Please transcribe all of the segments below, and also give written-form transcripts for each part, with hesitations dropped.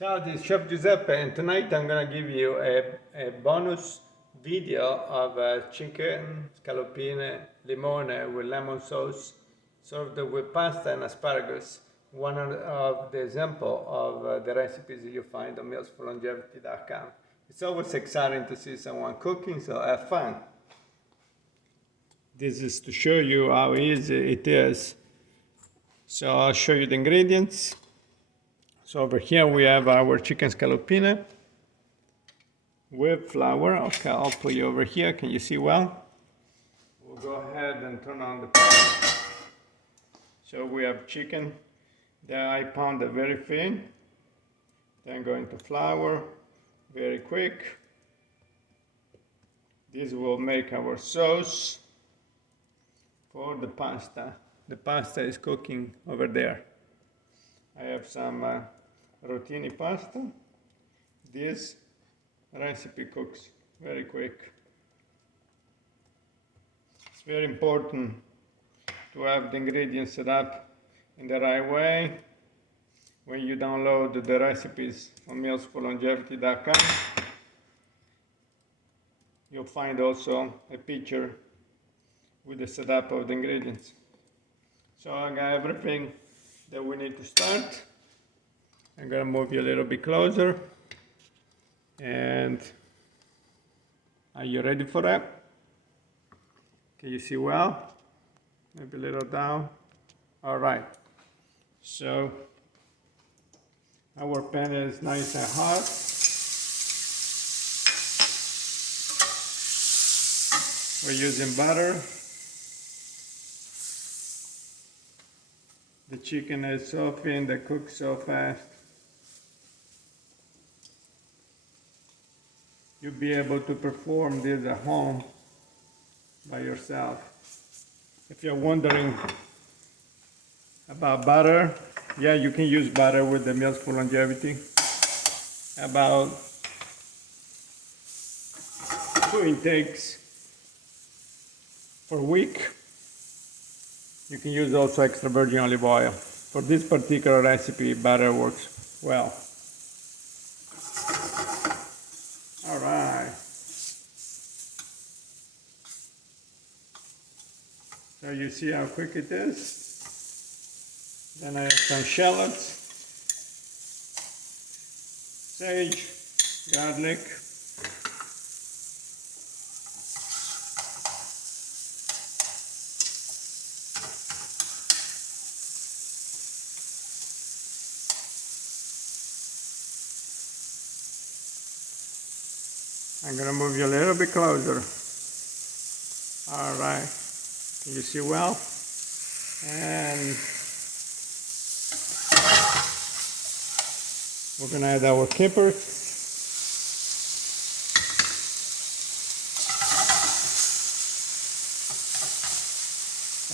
Ciao, this is Chef Giuseppe, and tonight I'm gonna give you a bonus video of chicken scallopine limone with lemon sauce served with pasta and asparagus. One of the example of the recipes you find on mealsforlongevity.com. It's always exciting to see someone cooking, so have fun. This is to show you how easy it is. So I'll show you the ingredients. So over here we have our chicken scallopine with flour. Okay, I'll put you over here. Can you see well? We'll go ahead and turn on the pan. So we have chicken that I pounded very thin. Then go into flour very quick. This will make our sauce for the pasta. The pasta is cooking over there. I have some rotini pasta. This recipe cooks very quick. It's very important to have the ingredients set up in the right way. When you download the recipes from mealsforlongevity.com, you'll find also a picture with the setup of the ingredients. So I got everything that we need to start. I'm gonna move you a little bit closer. And are you ready for that? Can you see well? Maybe a little down. All right. So our pan is nice and hot. We're using butter. The chicken is so thin that cooks so fast. You'll be able to perform this at home by yourself. If you're wondering about butter, yeah, you can use butter with the Meals for Longevity. About 2 intakes per week. You can use also extra virgin olive oil. For this particular recipe, butter works well. All right. So you see how quick it is. Then I have some shallots, sage, garlic, I'm going to move you a little bit closer. All right. Can you see well? And we're going to add our capperi.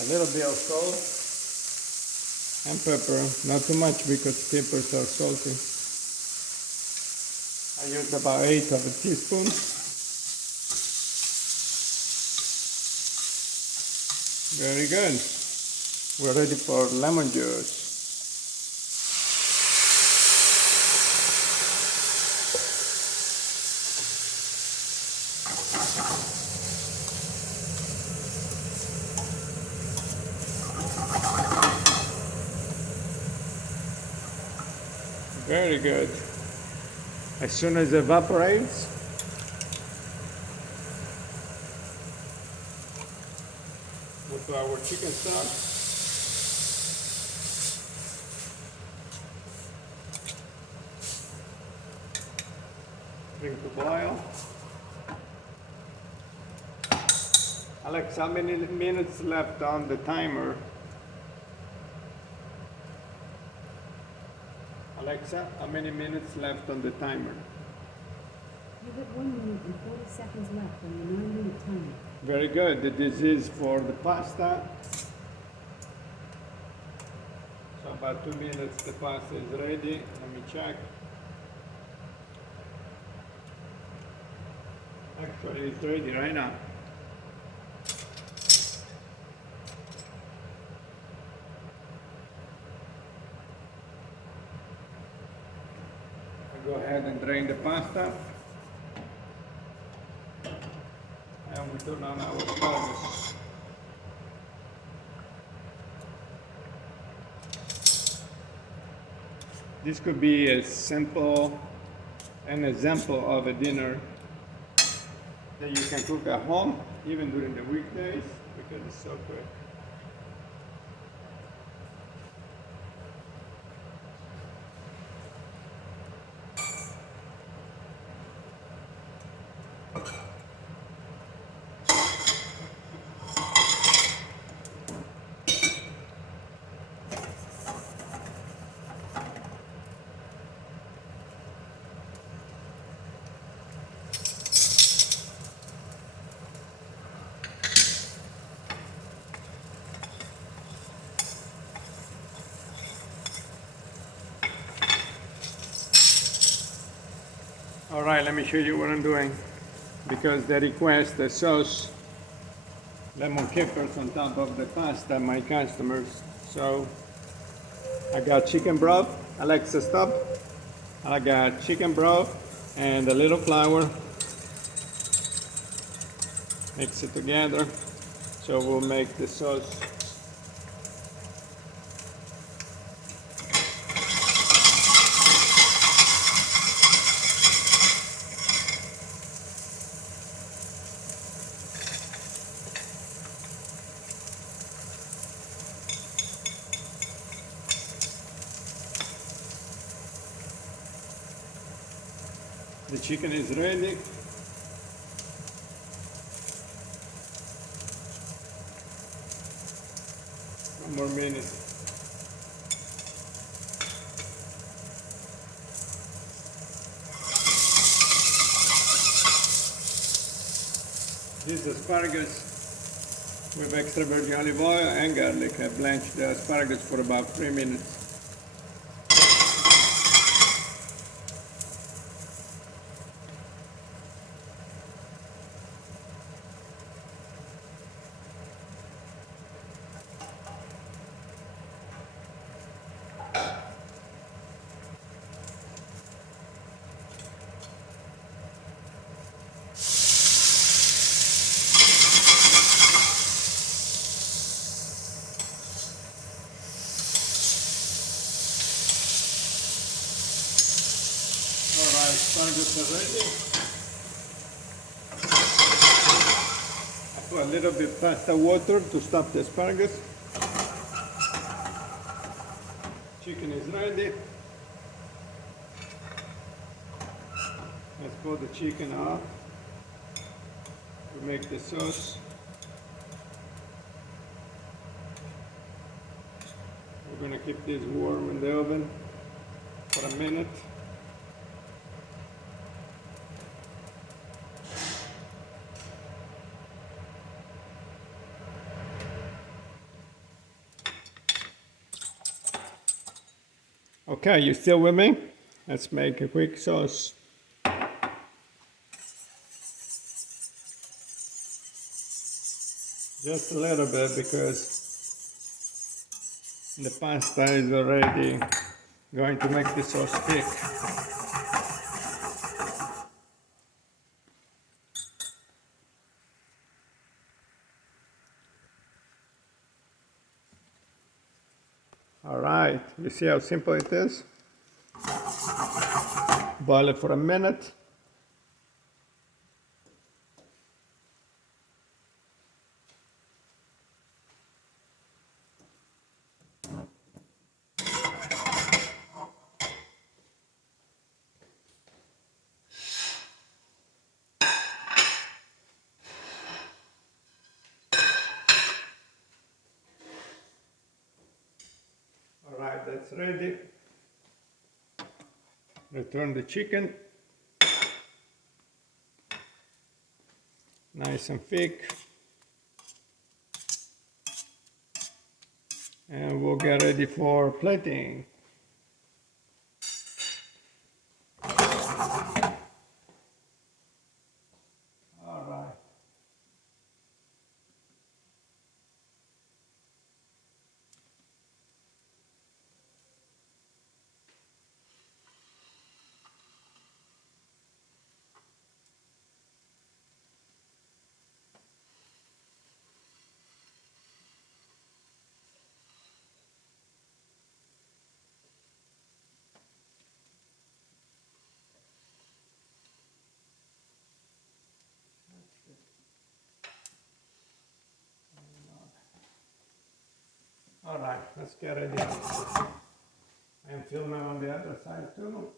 A little bit of salt and pepper. Not too much because peppers are salty. I used about 1/8 of a teaspoon. Very good. We're ready for lemon juice. Very good. As soon as it evaporates, we'll put our chicken stock. Bring to boil. Alexa, how many minutes left on the timer? Alexa, how many minutes left on the timer? You have 1 minute and 40 seconds left on the 9-minute timer. Very good. This is for the pasta. So about 2 minutes the pasta is ready. Let me check. Actually, it's ready right now. ahead and drain the pasta. And we turn on our asparagus. This could be a simple, an example of a dinner that you can cook at home, even during the weekdays, because it's so quick. All right, let me show you what I'm doing, because they request the sauce, lemon capers on top of the pasta, my customers. So I got chicken broth, Alexa stop. I got chicken broth and a little flour. Mix it together, so we'll make the sauce. The chicken is ready. One more minute. This asparagus with extra virgin olive oil and garlic. I blanched the asparagus for about 3 minutes. Alright, asparagus are ready. I put a little bit pasta water to stop the asparagus. Chicken is ready. Let's pull the chicken off to make the sauce. We're going to keep this warm in the oven for a minute. Okay, you still with me? Let's make a quick sauce. Just a little bit, because the pasta is already going to make the sauce thick. All right, you see how simple it is? Boil it for a minute. All right, that's ready. Return the chicken. Nice and thick. And we'll get ready for plating. All right. let's get ready. I'm filming on the other side too.